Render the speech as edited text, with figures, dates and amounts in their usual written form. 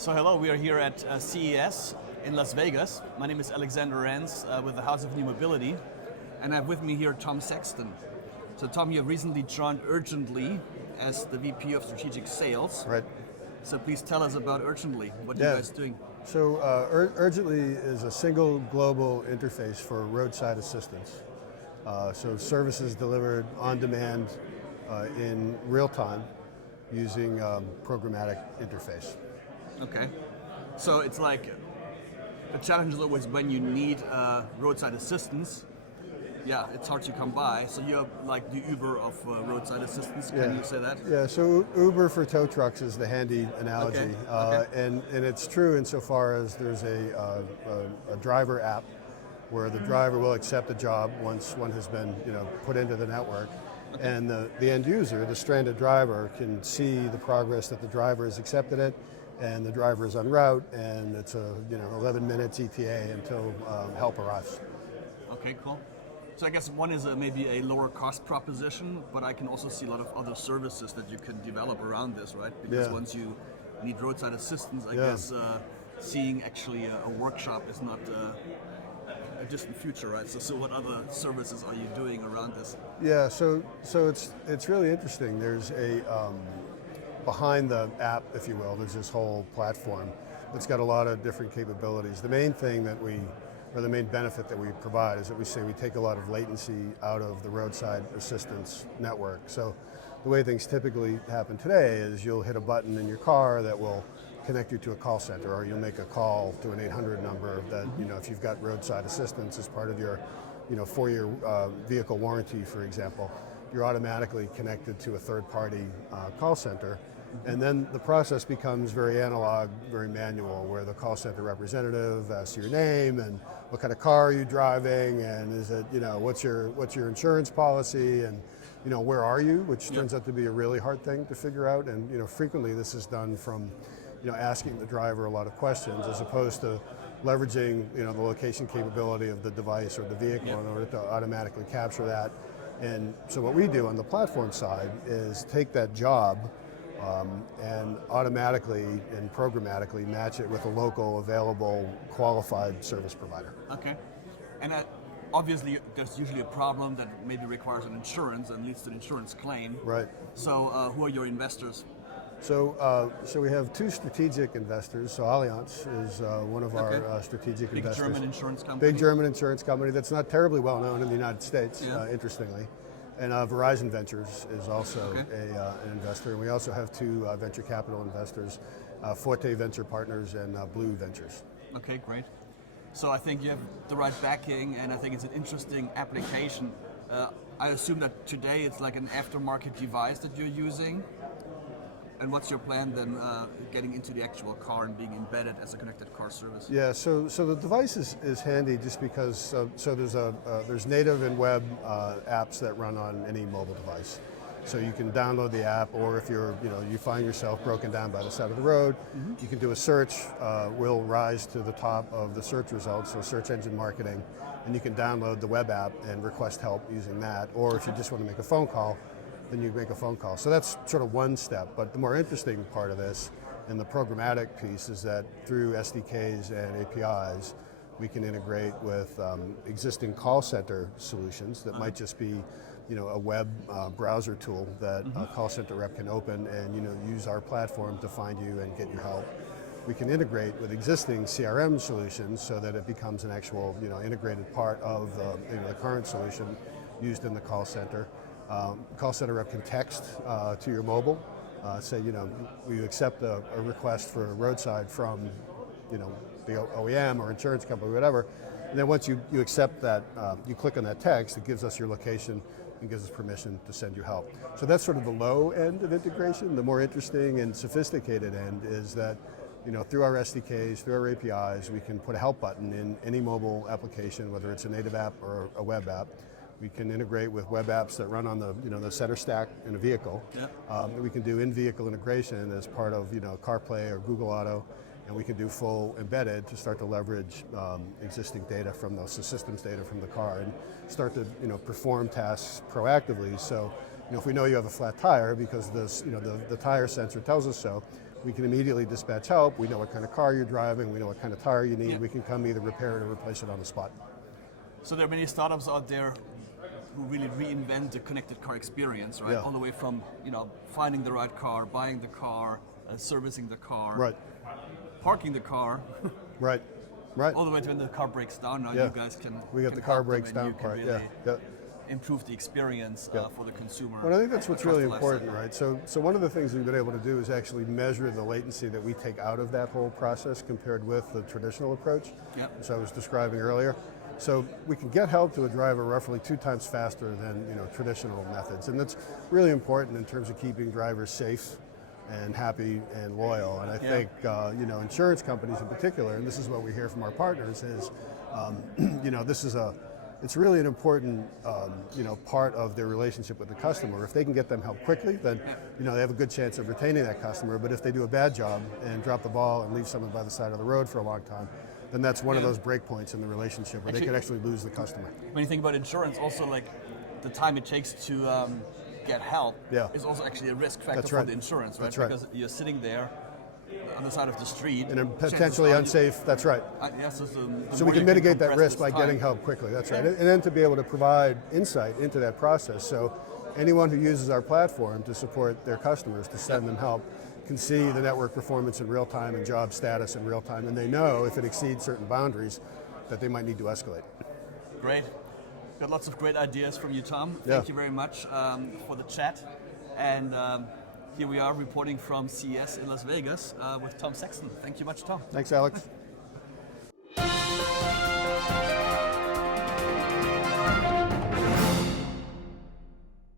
So hello, we are here at CES in Las Vegas. My name is Alexander Rans with the House of New Mobility, and I have with me here Tom Sexton. So Tom, you have recently joined Urgently as the VP of Strategic Sales. Right. So please tell us about Urgently. What are you guys doing? So Urgently is a single global interface for roadside assistance. So services delivered on demand in real time using programmatic interface. Okay. So it's like the challenge is always when you need roadside assistance. Yeah, it's hard to come by. So you're like the Uber of roadside assistance. Can you say that? Yeah. So Uber for tow trucks is the handy analogy, Okay. and it's true insofar as there's a driver app where the driver will accept a job once one has been put into the network. Okay. And the end user, the stranded driver, can see the progress that the driver has accepted it, and the driver is en route, and it's 11 minutes ETA until help arrives. Okay, cool. So I guess one is maybe a lower cost proposition, but I can also see a lot of other services that you can develop around this, right? Because once you need roadside assistance, I guess seeing actually a workshop is not a distant future, right? So what other services are you doing around this? Yeah, so it's really interesting. There's a behind the app, if you will, there's this whole platform that's got a lot of different capabilities. The main thing the main benefit that we provide is that we take a lot of latency out of the roadside assistance network. So the way things typically happen today is you'll hit a button in your car that will connect you to a call center, or you'll make a call to an 800 number that, if you've got roadside assistance as part of your, 4-year vehicle warranty, for example, you're automatically connected to a third-party call center. And then the process becomes very analog, very manual, where the call center representative asks your name and what kind of car are you driving, and is it, what's your insurance policy, and where are you, which turns out to be a really hard thing to figure out. And frequently this is done from asking the driver a lot of questions, as opposed to leveraging the location capability of the device or the vehicle in order to automatically capture that. And so what we do on the platform side is take that job and automatically and programmatically match it with a local, available, qualified service provider. Okay. And obviously there's usually a problem that maybe requires an insurance and leads to an insurance claim. Right. So who are your investors? So we have two strategic investors. So Allianz is one of our strategic investors. Big German insurance company. Big German insurance company that's not terribly well known in the United States, interestingly. And Verizon Ventures is also an investor. And we also have two venture capital investors, Forte Venture Partners and Blue Ventures. Okay, great. So I think you have the right backing, and I think it's an interesting application. I assume that today it's like an aftermarket device that you're using. And what's your plan then getting into the actual car and being embedded as a connected car service? Yeah, so the device is handy just because there's native and web apps that run on any mobile device. So you can download the app, or if you find yourself broken down by the side of the road, you can do a search. Will rise to the top of the search results, so search engine marketing, and you can download the web app and request help using that. Or if you just want to make a phone call, then you make a phone call. So that's sort of one step. But the more interesting part of this and the programmatic piece is that through SDKs and APIs, we can integrate with existing call center solutions that might just be a web browser tool that a call center rep can open and use our platform to find you and get you help. We can integrate with existing CRM solutions so that it becomes an actual integrated part of the current solution used in the call center. Call center rep can text to your mobile, say, we accept a request for roadside from, the OEM or insurance company, whatever. And then once you accept that, you click on that text, it gives us your location and gives us permission to send you help. So that's sort of the low end of integration. The more interesting and sophisticated end is that, through our SDKs, through our APIs, we can put a help button in any mobile application, whether it's a native app or a web app. We can integrate with web apps that run on the center stack in a vehicle. We can do in-vehicle integration as part of CarPlay or Google Auto, and we can do full embedded to start to leverage existing data from the systems data from the car and start to perform tasks proactively. So if we know you have a flat tire because the tire sensor tells us so, we can immediately dispatch help. We know what kind of car you're driving. We know what kind of tire you need. Yeah. We can come either repair it or replace it on the spot. So there are many startups out there who really reinvent the connected car experience, right? Yeah. All the way from finding the right car, buying the car, servicing the car, Right. parking the car, Right. Right. all the way to when the car breaks down. Now Yeah. you guys can. We got can the car help them breaks and down you can part. really Yeah. improve the experience Yeah. for the consumer. Well, I think that's what's across really the life important, cycle. right? So one of the things we've been able to do is actually measure the latency that we take out of that whole process compared with the traditional approach, Yep. which I was describing earlier. So we can get help to a driver roughly 2 times faster than traditional methods, and that's really important in terms of keeping drivers safe and happy and loyal. And I think insurance companies in particular, and this is what we hear from our partners, is it's really an important part of their relationship with the customer. If they can get them help quickly, then they have a good chance of retaining that customer. But if they do a bad job and drop the ball and leave someone by the side of the road for a long time, then that's one of those break points in the relationship where they could actually lose the customer. When you think about insurance, also like the time it takes to get help is also actually a risk factor That's for right. the insurance, right? That's right. Because you're sitting there on the side of the street. In a chances potentially are unsafe, that's right. the So more we can you mitigate that compress risk this by getting time. help quickly, that's right. And then to be able to provide insight into that process. So anyone who uses our platform to support their customers, to send them help, can see the network performance in real time and job status in real time, and they know if it exceeds certain boundaries that they might need to escalate. Great. Got lots of great ideas from you, Tom. Yeah. Thank you very much for the chat. And here we are reporting from CES in Las Vegas with Tom Sexton. Thank you much, Tom. Thanks, Alex.